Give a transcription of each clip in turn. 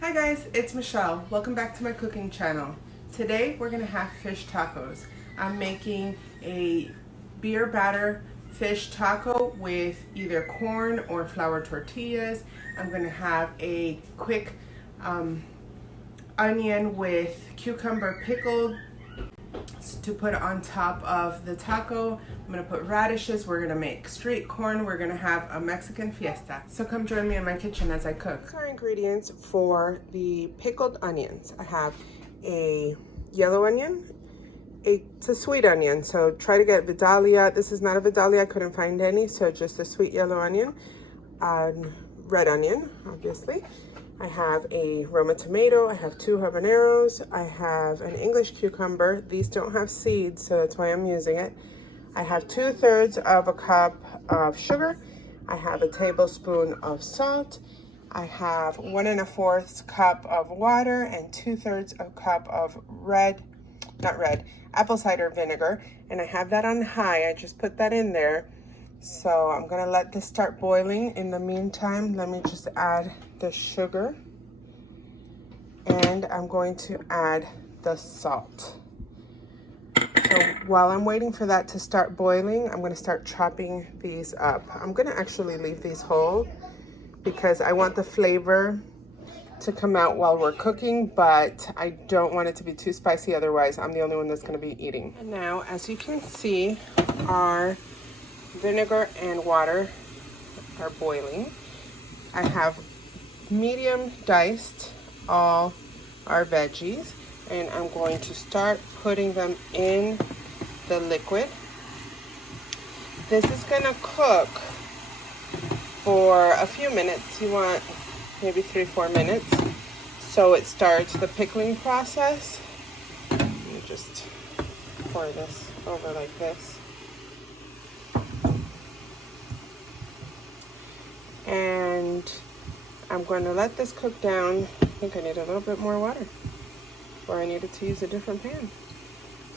Hi guys, it's Michelle. Welcome back to my cooking channel. Today we're gonna have fish tacos. I'm making a beer batter fish taco with either corn or flour tortillas. I'm gonna have a quick onion with cucumber pickled to put on top of the taco. I'm gonna put radishes, we're gonna make street corn, we're gonna have a Mexican fiesta. So come join me in my kitchen as I cook. Our ingredients for the pickled onions. I have a yellow onion, it's a sweet onion, so try to get Vidalia. This is not a Vidalia, I couldn't find any, so just a sweet yellow onion. Red onion, obviously. I have a Roma tomato, I have 2 habaneros, I have an English cucumber. These don't have seeds, so that's why I'm using it. I have 2/3 of a cup of sugar. I have a tablespoon of salt. I have 1 1/4 cup of water and 2/3 of a cup of apple cider vinegar. And I have that on high, I just put that in there. So I'm gonna let this start boiling. In the meantime, let me just add the sugar and I'm going to add the salt. So while I'm waiting for that to start boiling, I'm gonna start chopping these up. I'm gonna actually leave these whole because I want the flavor to come out while we're cooking, but I don't want it to be too spicy, otherwise I'm the only one that's gonna be eating. And now, as you can see, our vinegar and water are boiling. I have medium diced all our veggies and I'm going to start putting them in the liquid. This is gonna cook for a few minutes. You want maybe 3-4 minutes so it starts the pickling process. Let me just pour this over like this. And I'm going to let this cook down. I think I need a little bit more water, or I needed to use a different pan.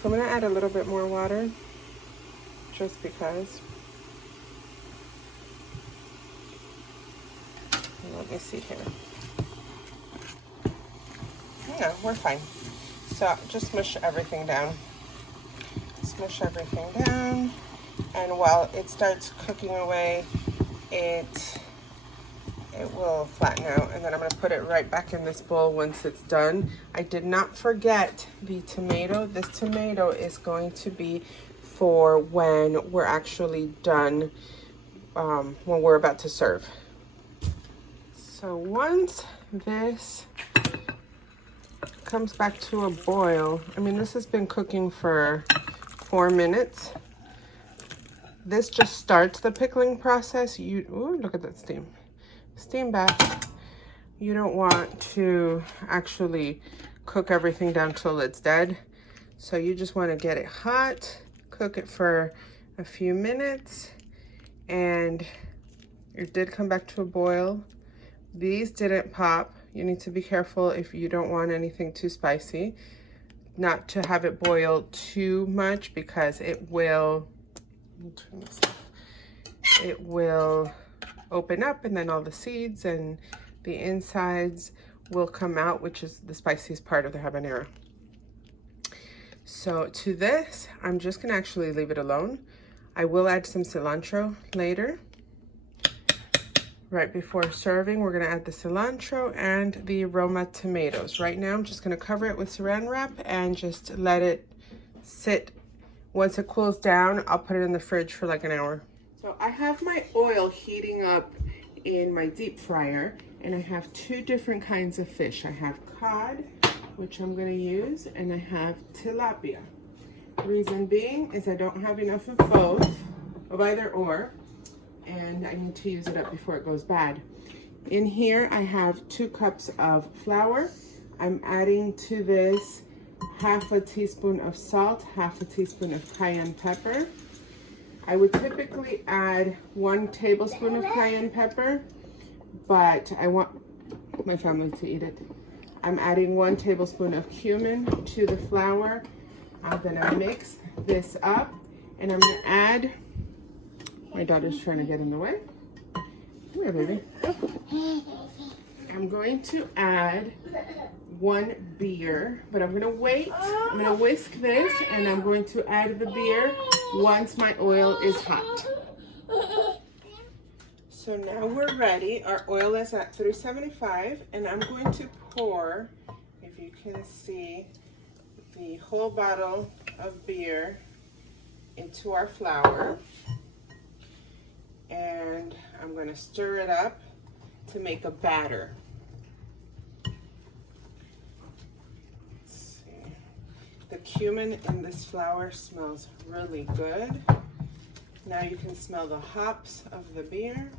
So I'm going to add a little bit more water just because. Let me see here. No, we're fine. So just smush everything down. Smush everything down. And while it starts cooking away, it will flatten out, and then I'm going to put it right back in this bowl once it's done. I did not forget the tomato. This tomato is going to be for when we're actually done, when we're about to serve. So once this comes back to a boil, I mean, this has been cooking for 4 minutes. This just starts the pickling process. Ooh, look at that steam. Steam back. You don't want to actually cook everything down till it's dead. So you just want to get it hot, cook it for a few minutes, and it did come back to a boil. These didn't pop. You need to be careful if you don't want anything too spicy, not to have it boil too much because it will, open up and then all the seeds and the insides will come out, which is the spiciest part of the habanero. So to this, I'm just gonna actually leave it alone. I will add some cilantro later. Right before serving, we're gonna add the cilantro and the Roma tomatoes. Right now, I'm just gonna cover it with saran wrap and just let it sit. Once it cools down, I'll put it in the fridge for like an hour. So I have my oil heating up in my deep fryer, and I have 2 different kinds of fish. I have cod, which I'm gonna use, and I have tilapia. Reason being is I don't have enough of both, of either or, and I need to use it up before it goes bad. In here, I have 2 cups of flour. I'm adding to this 1/2 teaspoon of salt, 1/2 teaspoon of cayenne pepper. I would typically add 1 tablespoon of cayenne pepper, but I want my family to eat it. I'm adding 1 tablespoon of cumin to the flour. I'm gonna mix this up, and I'm gonna add, my daughter's trying to get in the way. Come here, baby. I'm going to add 1 beer, but I'm gonna wait. I'm gonna whisk this and I'm going to add the beer once my oil is hot. So now we're ready. Our oil is at 375 and I'm going to pour, if you can see, the whole bottle of beer into our flour. And I'm going to stir it up to make a batter. Let's see. The cumin in this flour smells really good. Now you can smell the hops of the beer.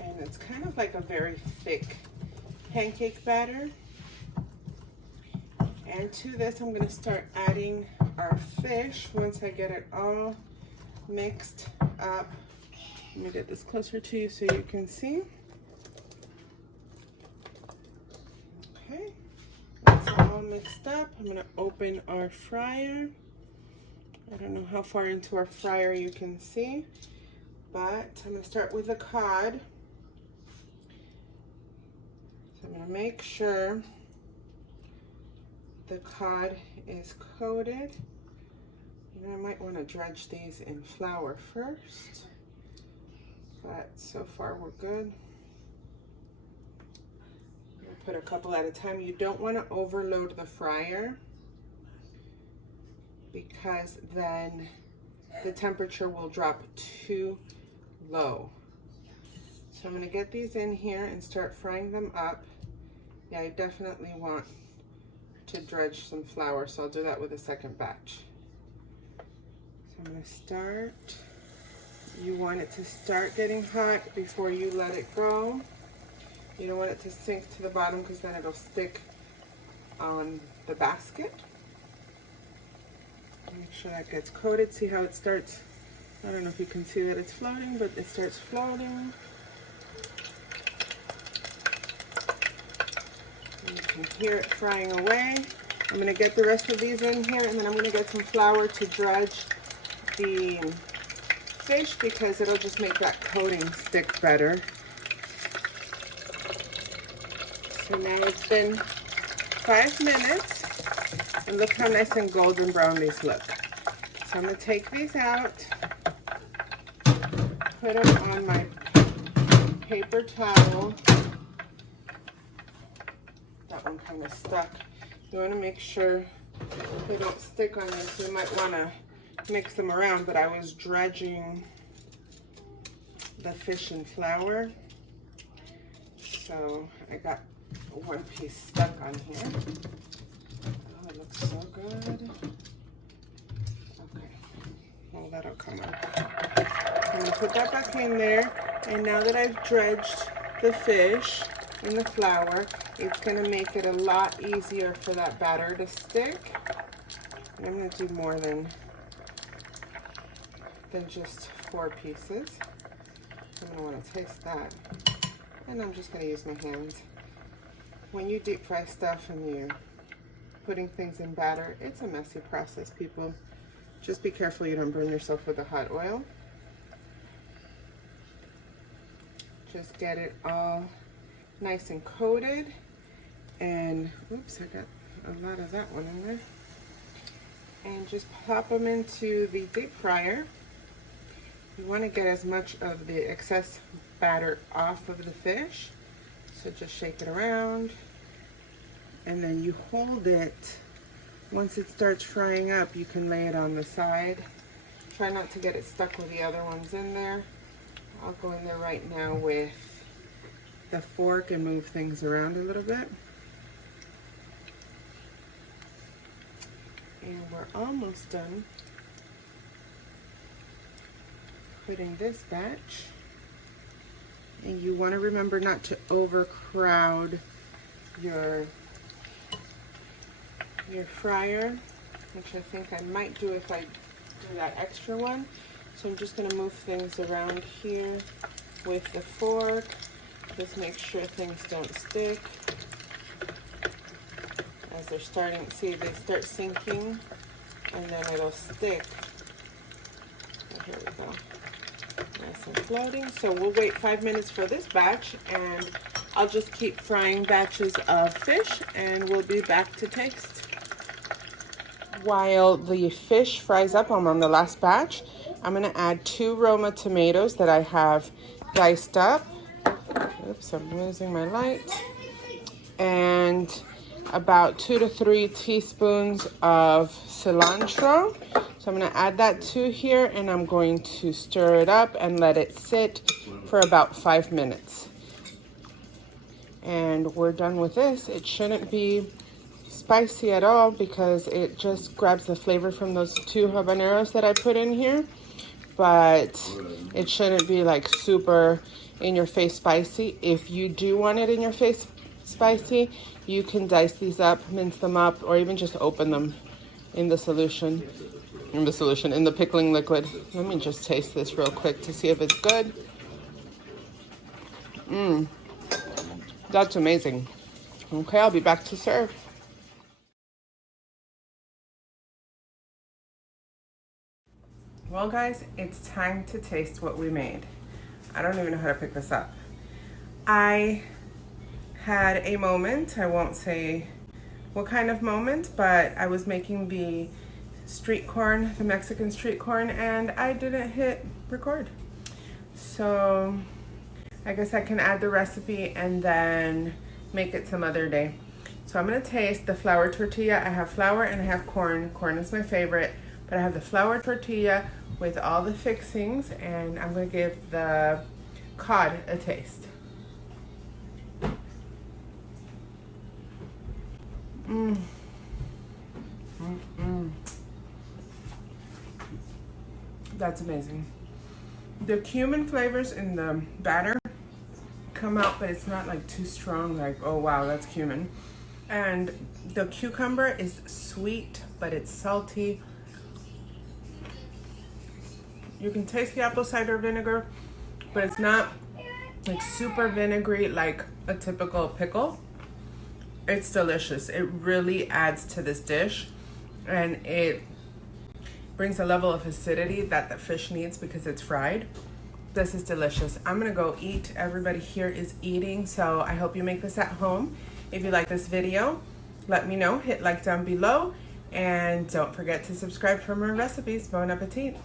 And it's kind of like a very thick pancake batter. And to this, I'm going to start adding our fish once I get it all mixed up. Let me get this closer to you so you can see. Okay, it's all mixed up. I'm going to open our fryer. I don't know how far into our fryer you can see, but I'm going to start with the cod. So I'm going to make sure the cod is coated. You know, I might want to dredge these in flour first, but so far we're good. I'll put a couple at a time. You don't want to overload the fryer because then the temperature will drop too low. So I'm going to get these in here and start frying them up. Yeah, I definitely want to dredge some flour, so I'll do that with a second batch. So I'm going to start. You want it to start getting hot before you let it go. You don't want it to sink to the bottom because then it'll stick on the basket. Make sure that gets coated. See how it starts? I don't know if you can see that it's floating, but it starts floating. You can hear it frying away. I'm going to get the rest of these in here, and then I'm going to get some flour to dredge the fish because it'll just make that coating stick better. So now it's been 5 minutes, and look how nice and golden brown these look. So I'm going to take these out, put them on my paper towel. That one kind of stuck. You want to make sure they don't stick on you, so you might want to mix them around, but I was dredging the fish in flour, so I got one piece stuck on here. Oh, it looks so good. Okay, well, that'll come out. I'm going to put that back in there, and now that I've dredged the fish in the flour, it's going to make it a lot easier for that batter to stick. And I'm going to do more than just 4 pieces. I'm going to want to taste that. And I'm just going to use my hands. When you deep fry stuff and you're putting things in batter, it's a messy process, people. Just be careful you don't burn yourself with the hot oil. Just get it all nice and coated. And, oops, I got a lot of that one in there. And just pop them into the deep fryer. You want to get as much of the excess batter off of the fish. So just shake it around. And then you hold it. Once it starts frying up, you can lay it on the side. Try not to get it stuck with the other ones in there. I'll go in there right now with the fork and move things around a little bit. And we're almost done putting this batch. And you want to remember not to overcrowd your fryer, which I think I might do if I do that extra one. So I'm just going to move things around here with the fork. Just make sure things don't stick. As they're starting, see, they start sinking and then it'll stick. Oh, here we go. Nice and uploading. So we'll wait 5 minutes for this batch, and I'll just keep frying batches of fish, and we'll be back to taste. While the fish fries up, I'm on the last batch. I'm gonna add 2 Roma tomatoes that I have diced up. Oops, I'm losing my light. And about 2 to 3 teaspoons of cilantro. So I'm gonna add that to here, and I'm going to stir it up and let it sit for about 5 minutes. And we're done with this. It shouldn't be spicy at all because it just grabs the flavor from those 2 habaneros that I put in here. But it shouldn't be like super in your face spicy. If you do want it in your face spicy, you can dice these up, mince them up, or even just open them in the solution. In the pickling liquid. Let me just taste this real quick to see if it's good. That's amazing. Okay, I'll be back to serve. Well guys, it's time to taste what we made. I don't even know how to pick this up. I had a moment, I won't say what kind of moment, but I was making the street corn, the Mexican street corn, and I didn't hit record. So I guess I can add the recipe and then make it some other day. So I'm gonna taste the flour tortilla. I have flour and I have corn. Corn is my favorite, but I have the flour tortilla with all the fixings, and I'm gonna give the cod a taste. That's amazing. The cumin flavors in the batter come out, but it's not like too strong, like, oh wow, that's cumin. And the cucumber is sweet, but it's salty. You can taste the apple cider vinegar, but it's not like super vinegary like a typical pickle. It's delicious. It really adds to this dish, and it brings a level of acidity that the fish needs because it's fried. This is delicious. I'm gonna go eat. Everybody here is eating, so I hope you make this at home. If you like this video, let me know. Hit like down below, and don't forget to subscribe for more recipes. Bon appetit.